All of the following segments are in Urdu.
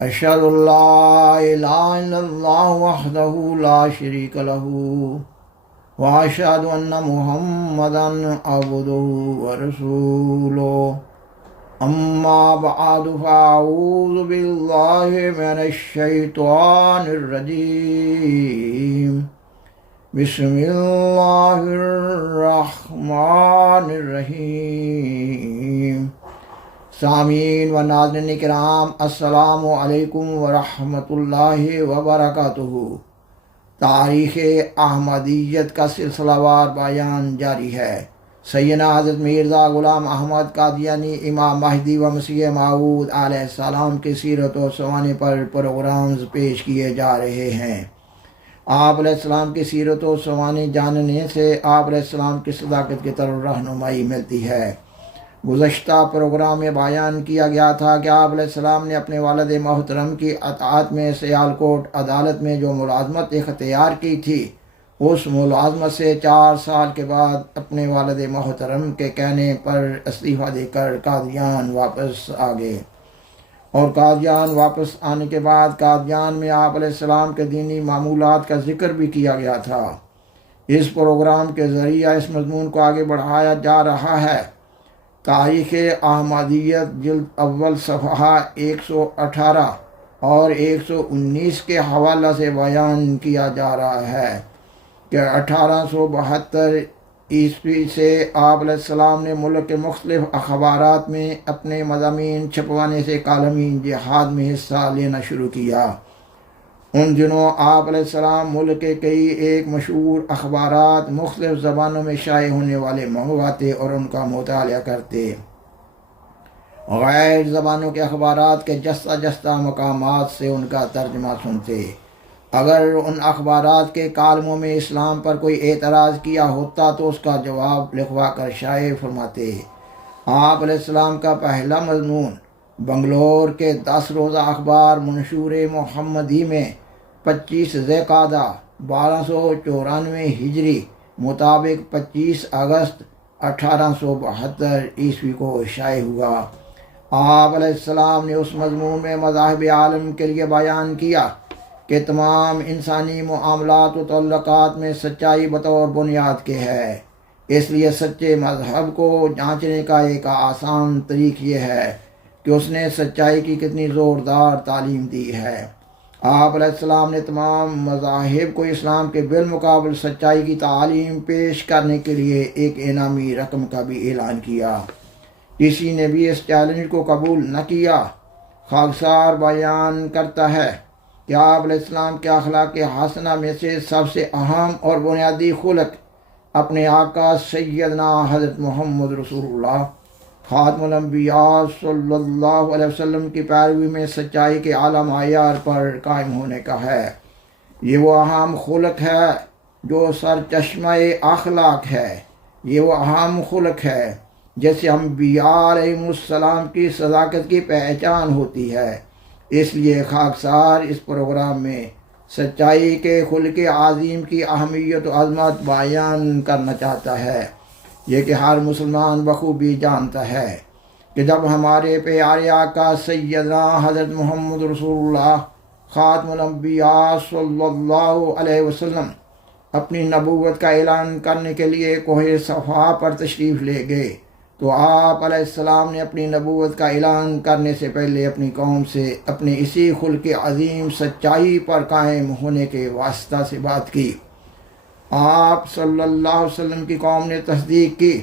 أشهد أن لا إله إلا الله وحده لا شريك له وأشهد أن محمدا عبده ورسوله أما بعد فأعوذ بالله من الشيطان الرجيم بسم الله الرحمن الرحیم۔ سامعین و ناظرین کرام، السلام علیکم ورحمۃ اللہ وبرکاتہ۔ تاریخ احمدیت کا سلسلہ وار بیان جاری ہے۔ سیدنا حضرت مرزا غلام احمد قادیانی، امام مہدی و مسیح موعود علیہ السلام کی سیرت و سوانح پر پروگرامز پیش کیے جا رہے ہیں۔ آپ علیہ السلام کی سیرت و سوانح جاننے سے آپ علیہ السلام کی صداقت کی طرف رہنمائی ملتی ہے۔ گزشتہ پروگرام میں بیان کیا گیا تھا کہ آپ علیہ السلام نے اپنے والد محترم کی اطاعت میں سیالکوٹ عدالت میں جو ملازمت اختیار کی تھی، اس ملازمت سے 4 سال کے بعد اپنے والد محترم کے کہنے پر استعفیٰ دے کر قادیان واپس آ گئے، اور قادیان واپس آنے کے بعد قادیان میں آپ علیہ السلام کے دینی معمولات کا ذکر بھی کیا گیا تھا۔ اس پروگرام کے ذریعہ اس مضمون کو آگے بڑھایا جا رہا ہے۔ تاریخ احمدیت جلد اول صفحہ 118 اور 119 کے حوالہ سے بیان کیا جا رہا ہے کہ 1872 عیسوی سے آپ علیہ السلام نے ملک کے مختلف اخبارات میں اپنے مضامین چھپوانے سے کالمی جہاد میں حصہ لینا شروع کیا۔ ان دنوں آپ علیہ السلام ملک کے کئی ایک مشہور اخبارات مختلف زبانوں میں شائع ہونے والے منگواتے اور ان کا مطالعہ کرتے۔ غیر زبانوں کے اخبارات کے جستہ جستہ مقامات سے ان کا ترجمہ سنتے۔ اگر ان اخبارات کے کالموں میں اسلام پر کوئی اعتراض کیا ہوتا تو اس کا جواب لکھوا کر شائع فرماتے۔ آپ علیہ السلام کا پہلا مضمون بنگلور کے 10 روزہ اخبار منشور محمدی میں 25 ذی القعدہ 1294 ہجری مطابق 25 اگست 1872 عیسوی کو شائع ہوا۔ آپ علیہ السلام نے اس مضمون میں مذاہب عالم کے لیے بیان کیا کہ تمام انسانی معاملات و تعلقات میں سچائی بطور بنیاد کے ہے، اس لیے سچے مذہب کو جانچنے کا ایک آسان طریق یہ ہے کہ اس نے سچائی کی کتنی زوردار تعلیم دی ہے۔ آپ علیہ السلام نے تمام مذاہب کو اسلام کے بالمقابل سچائی کی تعلیم پیش کرنے کے لیے ایک انعامی رقم کا بھی اعلان کیا۔ کسی نے بھی اس چیلنج کو قبول نہ کیا۔ خاکسار بیان کرتا ہے کہ آپ علیہ السلام کے اخلاق حسنہ میں سے سب سے اہم اور بنیادی خلق اپنے آقا سیدنا حضرت محمد رسول اللہ خاتم الانبیاء صلی اللہ علیہ وسلم کی پیروی میں سچائی کے اعلیٰ معیار پر قائم ہونے کا ہے۔ یہ وہ اہم خلق ہے جو سرچشمہ اخلاق ہے۔ یہ وہ اہم خلق ہے جیسے انبیاء علیہ السلام کی صداقت کی پہچان ہوتی ہے۔ اس لیے خاکسار اس پروگرام میں سچائی کے خلق عظیم کی اہمیت و عظمت بیان کرنا چاہتا ہے۔ یہ کہ ہر مسلمان بخوبی جانتا ہے کہ جب ہمارے پیارے آقا سیدنا حضرت محمد رسول اللہ خاتم الانبیاء صلی اللہ علیہ وسلم اپنی نبوت کا اعلان کرنے کے لیے کوہ صفا پر تشریف لے گئے تو آپ علیہ السلام نے اپنی نبوت کا اعلان کرنے سے پہلے اپنی قوم سے اپنی اسی خلق عظیم سچائی پر قائم ہونے کے واسطہ سے بات کی۔ آپ صلی اللہ علیہ وسلم کی قوم نے تصدیق کی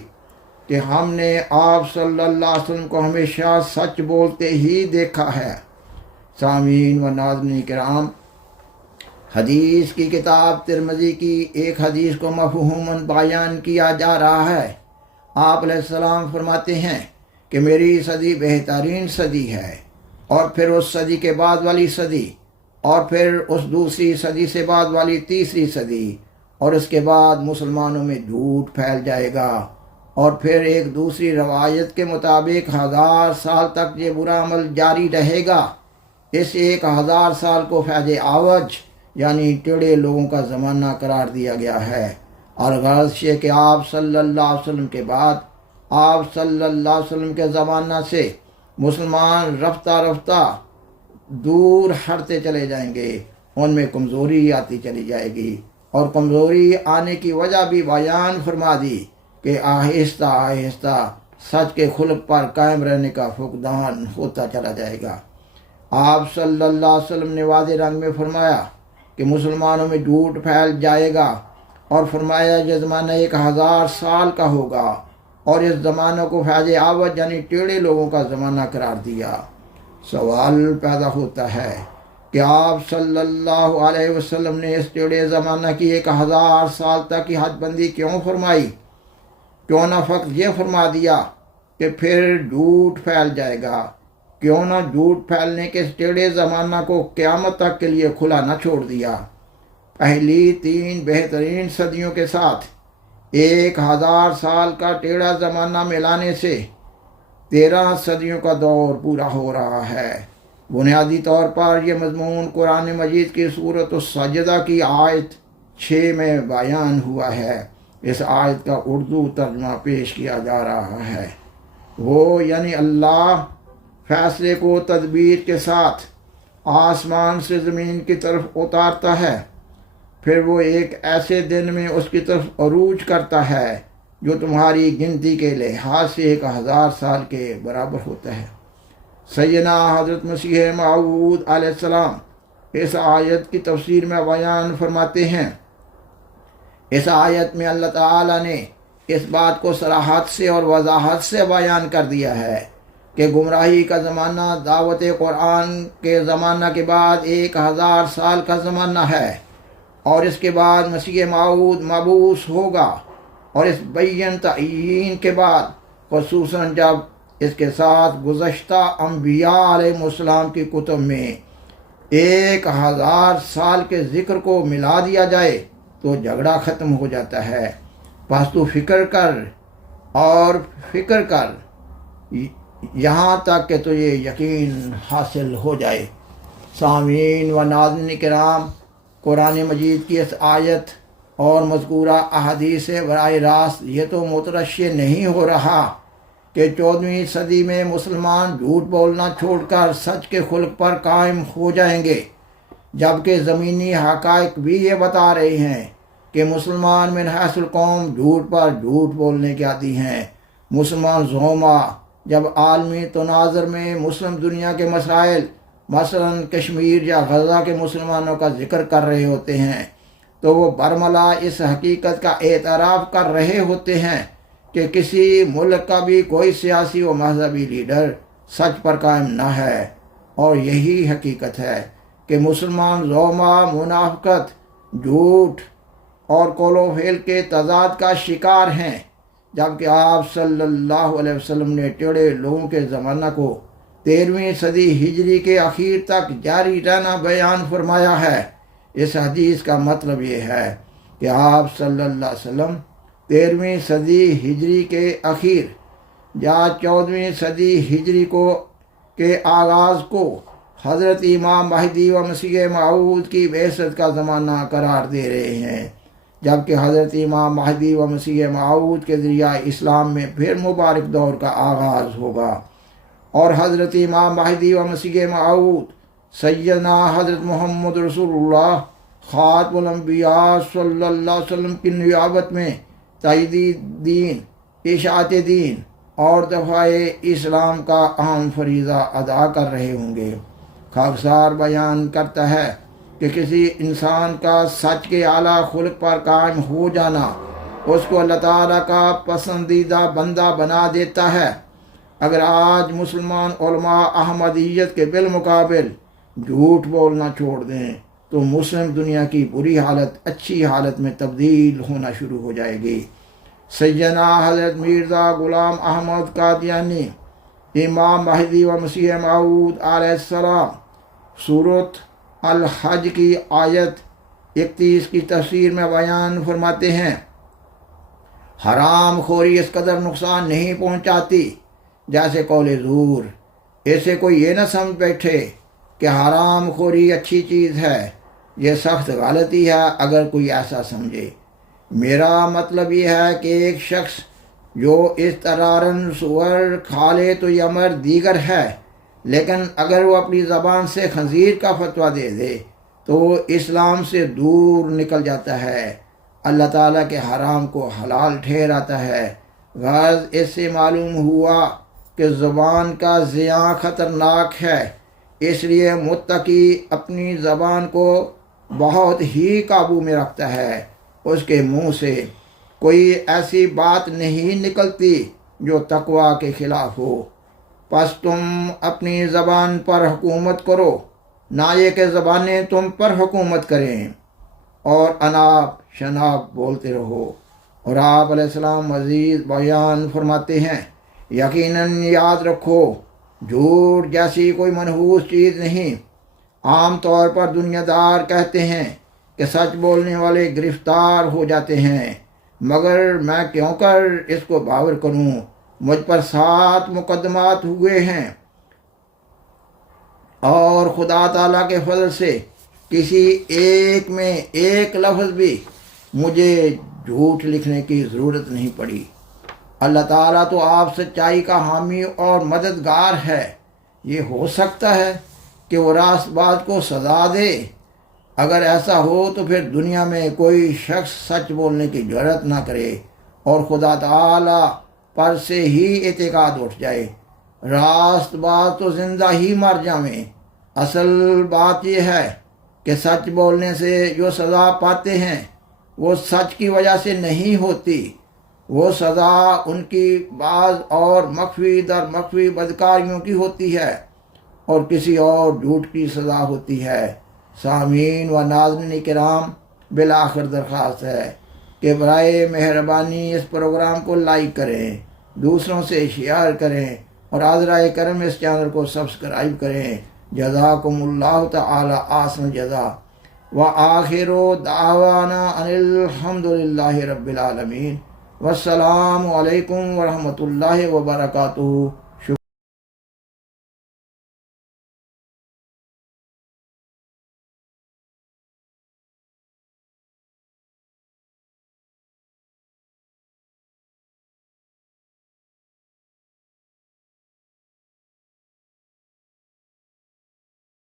کہ ہم نے آپ صلی اللہ علیہ وسلم کو ہمیشہ سچ بولتے ہی دیکھا ہے۔ سامعین و ناظرین کرام، حدیث کی کتاب ترمذی کی ایک حدیث کو مفہوماً بیان کیا جا رہا ہے۔ آپ علیہ السلام فرماتے ہیں کہ میری صدی بہترین صدی ہے، اور پھر اس صدی کے بعد والی صدی، اور پھر اس دوسری صدی سے بعد والی تیسری صدی، اور اس کے بعد مسلمانوں میں جھوٹ پھیل جائے گا، اور پھر ایک دوسری روایت کے مطابق 1000 سال تک یہ برا عمل جاری رہے گا۔ اس 1000 سال کو فیض عوج یعنی ٹیڑے لوگوں کا زمانہ قرار دیا گیا ہے، اور غرض یہ کہ آپ صلی اللہ علیہ وسلم کے بعد آپ صلی اللہ علیہ وسلم کے زمانہ سے مسلمان رفتہ رفتہ دور ہٹتے چلے جائیں گے ان میں کمزوری آتی چلی جائے گی، اور کمزوری آنے کی وجہ بھی بیان فرما دی کہ آہستہ آہستہ سچ کے خلق پر قائم رہنے کا فقدان ہوتا چلا جائے گا۔ آپ صلی اللہ علیہ وسلم نے واضح رنگ میں فرمایا کہ مسلمانوں میں جھوٹ پھیل جائے گا، اور فرمایا یہ زمانہ 1000 سال کا ہوگا، اور اس زمانہ کو فیض عوض یعنی ٹیڑے لوگوں کا زمانہ قرار دیا۔ سوال پیدا ہوتا ہے کہ آپ صلی اللہ علیہ وسلم نے اس ٹیڑے زمانہ کی 1000 سال تک کی حد بندی کیوں فرمائی؟ کیوں نہ فقط یہ فرما دیا کہ پھر جھوٹ پھیل جائے گا؟ کیوں نہ جھوٹ پھیلنے کے اس ٹیڑے زمانہ کو قیامت تک کے لیے کھلا نہ چھوڑ دیا؟ پہلی 3 بہترین صدیوں کے ساتھ 1000 سال کا ٹیڑھا زمانہ ملانے سے 13 صدیوں کا دور پورا ہو رہا ہے۔ بنیادی طور پر یہ مضمون قرآن مجید کی سورۃ السجدہ کی آیت 6 میں بیان ہوا ہے۔ اس آیت کا اردو ترجمہ پیش کیا جا رہا ہے۔ وہ یعنی اللہ فیصلے کو تدبیر کے ساتھ آسمان سے زمین کی طرف اتارتا ہے، پھر وہ ایک ایسے دن میں اس کی طرف عروج کرتا ہے جو تمہاری گنتی کے لحاظ سے 1000 سال کے برابر ہوتا ہے۔ سیدنا حضرت مسیح موعود علیہ السلام اس آیت کی تفسیر میں بیان فرماتے ہیں۔ اس آیت میں اللہ تعالیٰ نے اس بات کو صراحت سے اور وضاحت سے بیان کر دیا ہے کہ گمراہی کا زمانہ دعوت قرآن کے زمانہ کے بعد 1000 سال کا زمانہ ہے، اور اس کے بعد مسیح موعود مبعوث ہوگا، اور اس بیان تعیین کے بعد خصوصاً جب اس کے ساتھ گزشتہ انبیاء علیہ السلام کی کتب میں 1000 سال کے ذکر کو ملا دیا جائے تو جھگڑا ختم ہو جاتا ہے۔ بس تو فکر کر اور فکر کر یہاں تک کہ تجھے یقین حاصل ہو جائے۔ سامعین و ناظرین کرام، قرآن مجید کی اس آیت اور مذکورہ احادیث سے براہ راست یہ تو مترشح نہیں ہو رہا کہ 14ویں صدی میں مسلمان جھوٹ بولنا چھوڑ کر سچ کے خلق پر قائم ہو جائیں گے، جبکہ زمینی حقائق بھی یہ بتا رہے ہیں کہ مسلمان من حیث القوم جھوٹ پر جھوٹ بولنے کے عادی ہیں۔ مسلمان زوما جب عالمی تناظر میں مسلم دنیا کے مسائل مثلا کشمیر یا غزہ کے مسلمانوں کا ذکر کر رہے ہوتے ہیں تو وہ برملا اس حقیقت کا اعتراف کر رہے ہوتے ہیں کہ کسی ملک کا بھی کوئی سیاسی و مذہبی لیڈر سچ پر قائم نہ ہے، اور یہی حقیقت ہے کہ مسلمان زوما منافقت، جھوٹ اور قول و فعل کے تضاد کا شکار ہیں، جبکہ آپ صلی اللہ علیہ وسلم نے ٹیڑے لوگوں کے زمانہ کو 13ویں صدی ہجری کے اخیر تک جاری رہنا بیان فرمایا ہے۔ اس حدیث کا مطلب یہ ہے کہ آپ صلی اللہ علیہ وسلم 13ویں صدی ہجری کے اخیر یا 14ویں صدی ہجری کے آغاز کو حضرت امام مہدی و مسیح موعود کی بعثت کا زمانہ قرار دے رہے ہیں، جبکہ حضرت امام مہدی و مسیح موعود کے ذریعہ اسلام میں پھر مبارک دور کا آغاز ہوگا، اور حضرت امام مہدی و مسیح موعود سیدنا حضرت محمد رسول اللہ خاتم الانبیاء صلی اللہ علیہ وسلم کی نیابت میں تائیدی دین، اشاعت دین اور دفاع اسلام کا اہم فریضہ ادا کر رہے ہوں گے۔ خاکسار بیان کرتا ہے کہ کسی انسان کا سچ کے اعلیٰ خلق پر قائم ہو جانا اس کو اللہ تعالیٰ کا پسندیدہ بندہ بنا دیتا ہے۔ اگر آج مسلمان علماء احمدیت کے بالمقابل جھوٹ بولنا چھوڑ دیں تو مسلم دنیا کی بری حالت اچھی حالت میں تبدیل ہونا شروع ہو جائے گی۔ سیدنا حضرت مرزا غلام احمد قادیانی امام مہدی و مسیح موعود علیہ السلام سورۃ الحج کی آیت 31 کی تفسیر میں بیان فرماتے ہیں، حرام خوری اس قدر نقصان نہیں پہنچاتی جیسے قول زور۔ ایسے کوئی یہ نہ سمجھ بیٹھے کہ حرام خوری اچھی چیز ہے، یہ سخت غلطی ہے اگر کوئی ایسا سمجھے۔ میرا مطلب یہ ہے کہ ایک شخص جو اس طرارن سور کھا لے تو یہ امر دیگر ہے، لیکن اگر وہ اپنی زبان سے خنزیر کا فتویٰ دے دے تو وہ اسلام سے دور نکل جاتا ہے، اللہ تعالیٰ کے حرام کو حلال ٹھہراتا ہے۔ غرض اس سے معلوم ہوا کہ زبان کا زیاں خطرناک ہے، اس لیے متقی اپنی زبان کو بہت ہی قابو میں رکھتا ہے، اس کے منہ سے کوئی ایسی بات نہیں نکلتی جو تقویٰ کے خلاف ہو۔ پس تم اپنی زبان پر حکومت کرو، نہ یہ کہ زبانیں تم پر حکومت کریں، اور اناپ شناپ بولتے رہو۔ اور آپ علیہ السلام مزید بیان فرماتے ہیں، یقیناً یاد رکھو جھوٹ جیسی کوئی منحوس چیز نہیں۔ عام طور پر دنیا دار کہتے ہیں کہ سچ بولنے والے گرفتار ہو جاتے ہیں، مگر میں کیوں کر اس کو باور کروں؟ مجھ پر 7 مقدمات ہوئے ہیں، اور خدا تعالیٰ کے فضل سے کسی ایک میں ایک لفظ بھی مجھے جھوٹ لکھنے کی ضرورت نہیں پڑی۔ اللہ تعالیٰ تو آپ سچائی کا حامی اور مددگار ہے۔ یہ ہو سکتا ہے کہ وہ راست بات کو سزا دے؟ اگر ایسا ہو تو پھر دنیا میں کوئی شخص سچ بولنے کی جرات نہ کرے اور خدا تعالیٰ پر سے ہی اعتقاد اٹھ جائے۔ راست بات تو زندہ ہی مر جاویں۔ اصل بات یہ ہے کہ سچ بولنے سے جو سزا پاتے ہیں وہ سچ کی وجہ سے نہیں ہوتی، وہ سزا ان کی بعض اور مخفی در مخفی بدکاریوں کی ہوتی ہے اور کسی اور جھوٹ کی سزا ہوتی ہے۔ سامعین و ناظرین کرام، بالآخر درخواست ہے کہ برائے مہربانی اس پروگرام کو لائک کریں، دوسروں سے شیئر کریں اور عذرائے کرم اس چینل کو سبسکرائب کریں۔ جزاکم اللہ تعالی احسن جزا، وآخر دعوانا ان الحمد للہ رب العالمین، والسلام علیکم ورحمۃ اللہ وبرکاتہ۔